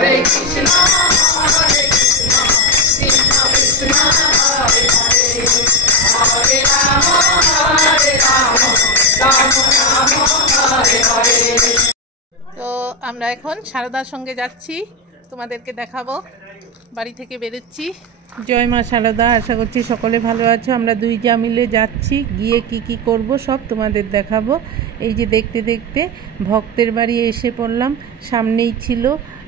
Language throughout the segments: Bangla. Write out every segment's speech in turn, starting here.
Hare Krishna, Krishna Krishna, Hare Hare, Hare Rama, Rama Rama, Hare Hare। তো আমরা এখন সারদার সঙ্গে যাচ্ছি, তোমাদেরকে দেখাবো। বাড়ি থেকে বেরোচ্ছি। জয় মা সারদা, আশা করছি সকলে ভালো আছো। আমরা দুই যা মিলে যাচ্ছি, গিয়ে কি করব সব তোমাদের দেখাবো। এই যে দেখতে দেখতে ভক্তের বাড়ি এসে পড়লাম, সামনেই ছিল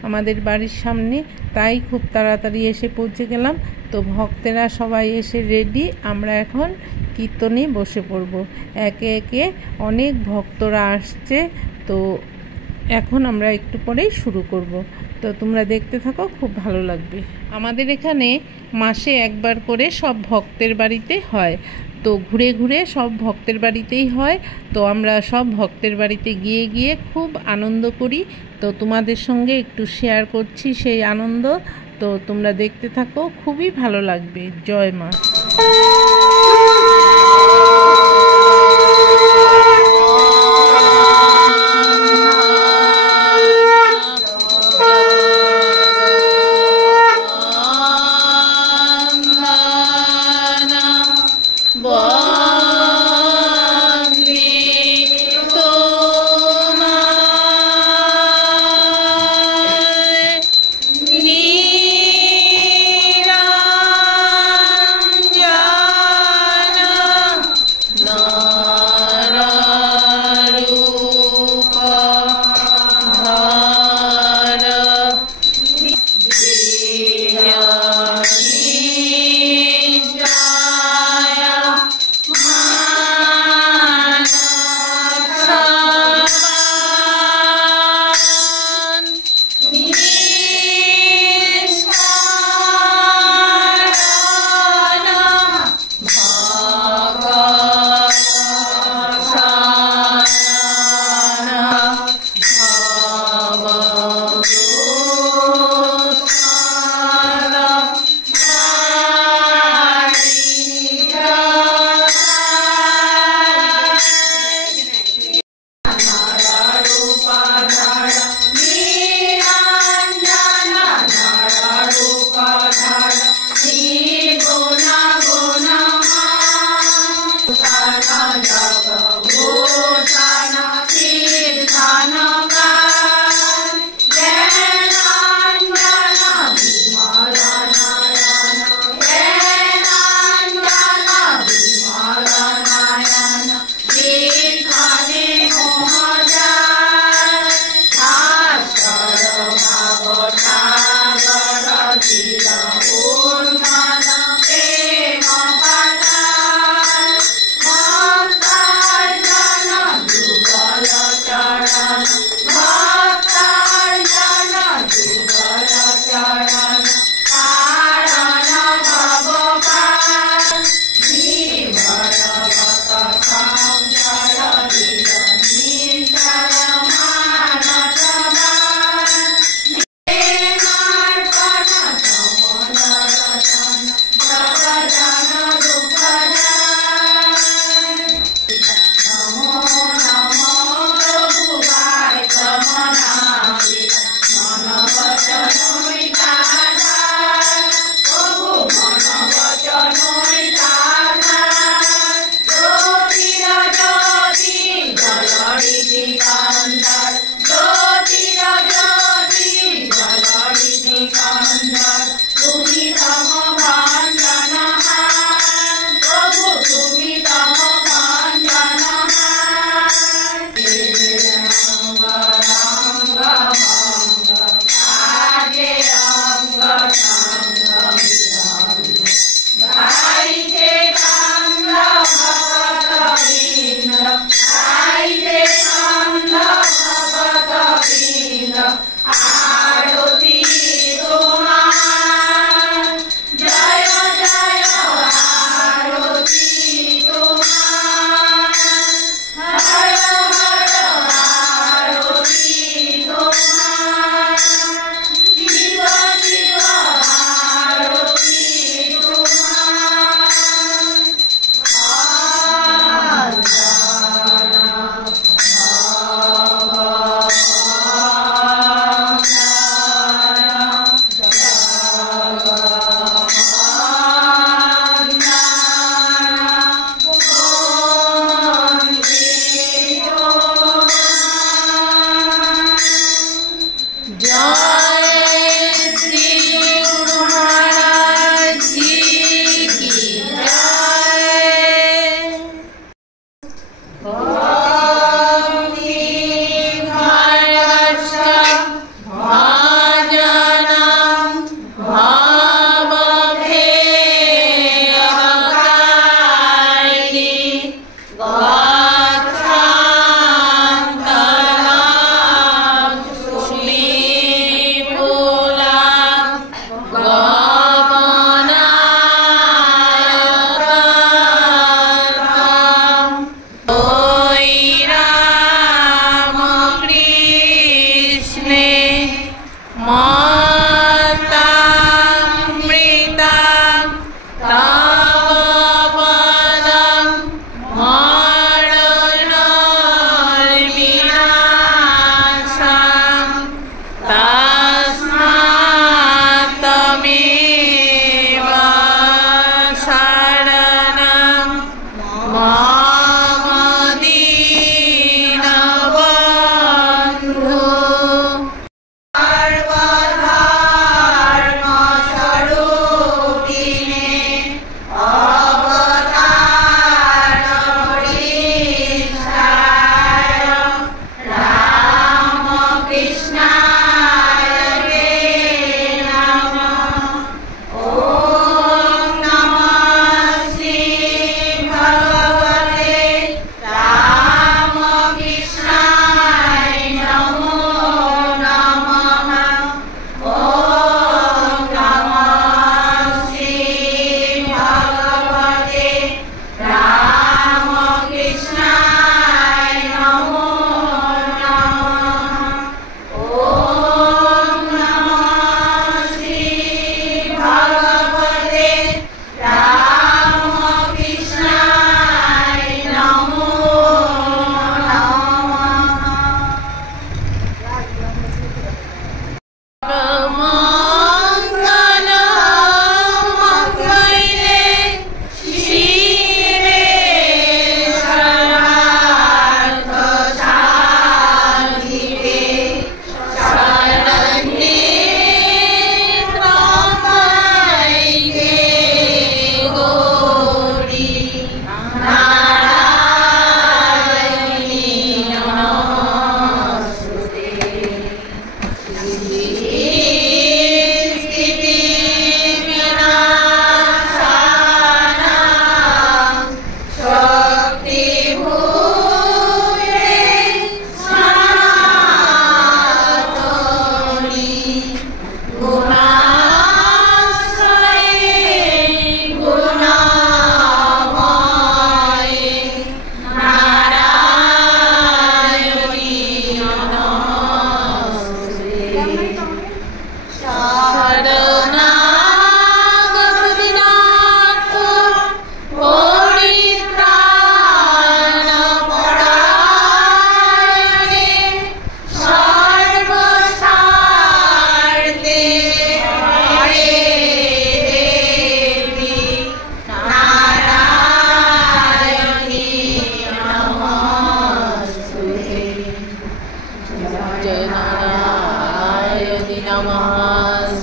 আমাদের বাড়ির সামনে, তাই খুব তাড়াতাড়ি এসে পৌঁছে গেলাম। তো ভক্তেরা সবাই এসে রেডি, আমরা এখন কীর্তনে বসে পড়ব। একে একে অনেক ভক্তরা আসছে, তো এখন আমরা একটু পরেই শুরু করব। তো তোমরা দেখতে থাকো, খুব ভালো লাগবে। আমাদের এখানে মাসে একবার করে সব ভক্তের বাড়িতে হয়, তো ঘুরে ঘুরে সব ভক্তের বাড়িতেই হয়। তো আমরা সব ভক্তের বাড়িতে গিয়ে গিয়ে খুব আনন্দ করি। তো তোমাদের সঙ্গে একটু শেয়ার করছি সেই আনন্দ। তো তোমরা দেখতে থাকো, খুবই ভালো লাগবে। জয় মা। Niranjana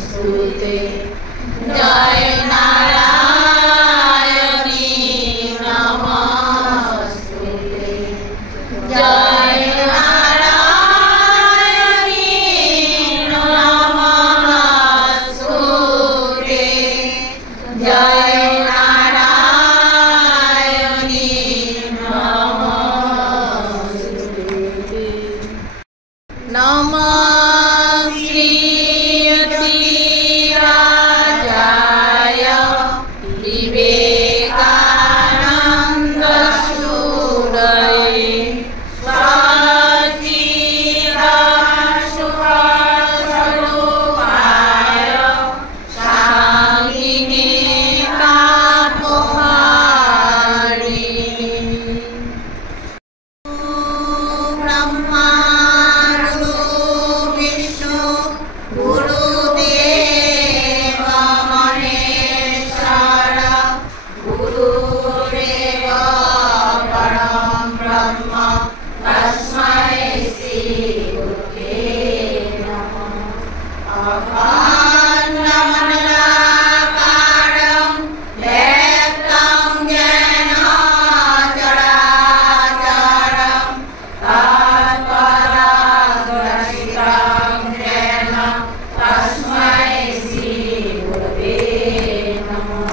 नमस्ते जय नारायणी नमस्ते जय नारायणी नमस्ते जय नारायणी नमस्ते नमः श्रीयति अखण्डमण्डलाकारं व्यक्तं येन चराचरं तत्पददर्शितं येन तस्मै श्रीगुरवे नमः।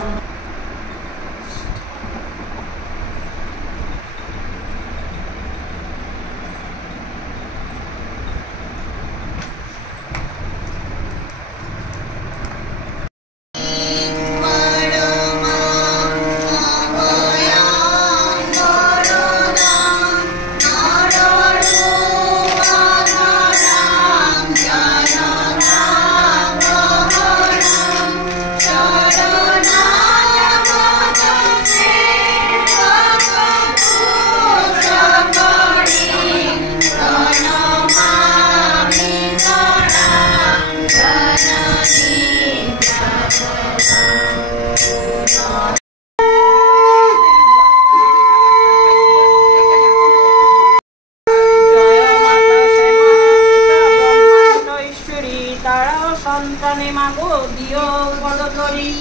সন্তানে মাগো দিও বলতরি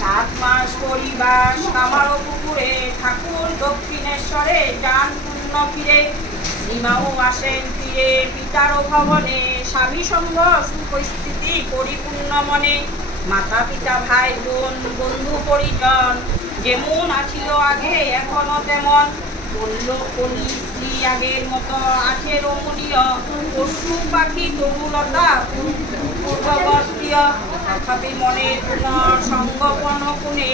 7 মাস পরিবাস কামারো পুকুরে ঠাকুর দক্ষিণেশ্বরে যান পূর্ণ ফিরে শ্রীমাও আসেন ফিরে পিতারও ভবনে স্বামী সঙ্গ উপস্থিতি পরিপূর্ণ মনে মাতা পিতা ভাই বোন বন্ধু পরিজন যেমন আছিল আগে এখনো তেমন বলল কলি স্ত্রী আগের মতো আছে রমণীয় পশু পাখি তরুলতা পূর্ববর্তীয় তথাপি মনের পুনর সঙ্গপন কোণে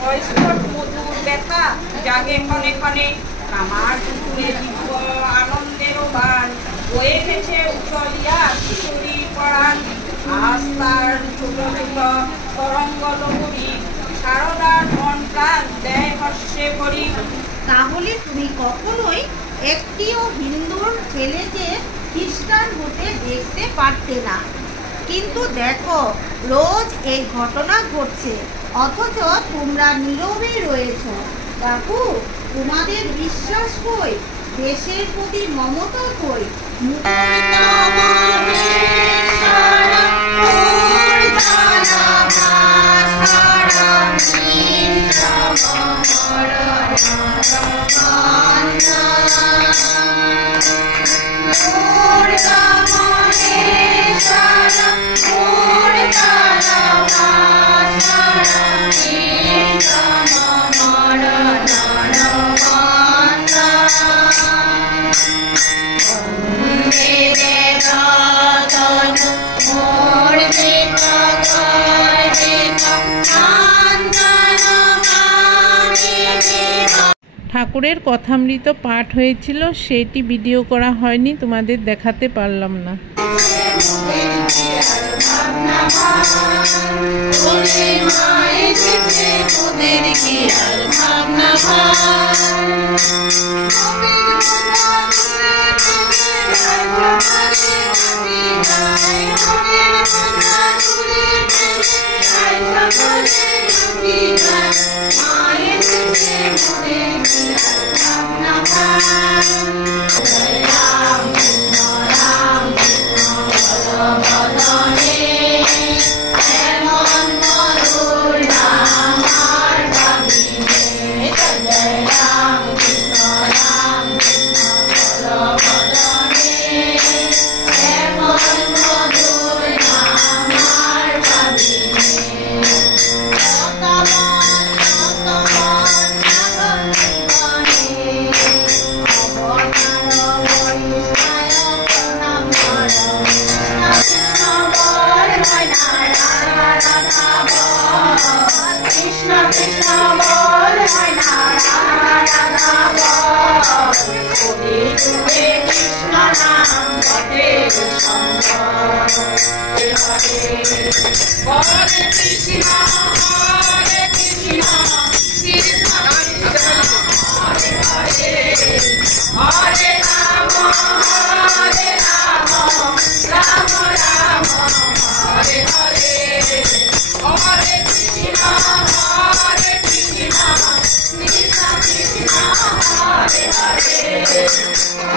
বৈষ্ণব মধুর ব্যথা জাগে ক্ষণে ক্ষণে আমার পুকুরে দিব্য আনন্দের বান বয়ে গেছে উচলিয়া কিশোরী পরাণ আজ তার ছোট ছোট তরঙ্গ লহরী সারদার মন প্রাণ দেয় হর্ষে ভরি। তাহলে তুমি কখনোই একটিও হিন্দুর ছেলেকে খ্রিস্টান হতে দেখতে পারতে না, কিন্তু দেখো রোজ এই ঘটনা ঘটছে অথচ তোমরা নীরবে রয়েছ। বাপু, তোমাদের বিশ্বাস কই? দেশের প্রতি মমতা কই? ঠাকুরের কথামৃত পাঠ হয়েছিল, সেটি ভিডিও করা হয়নি, তোমাদের দেখাতে পারলাম না।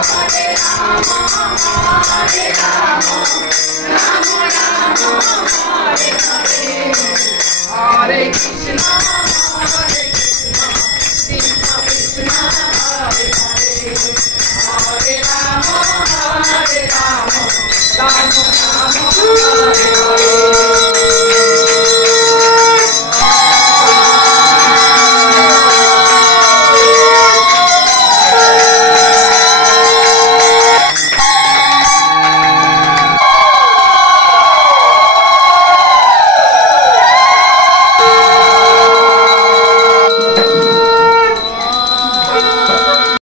Hare Rama, Hare Rama.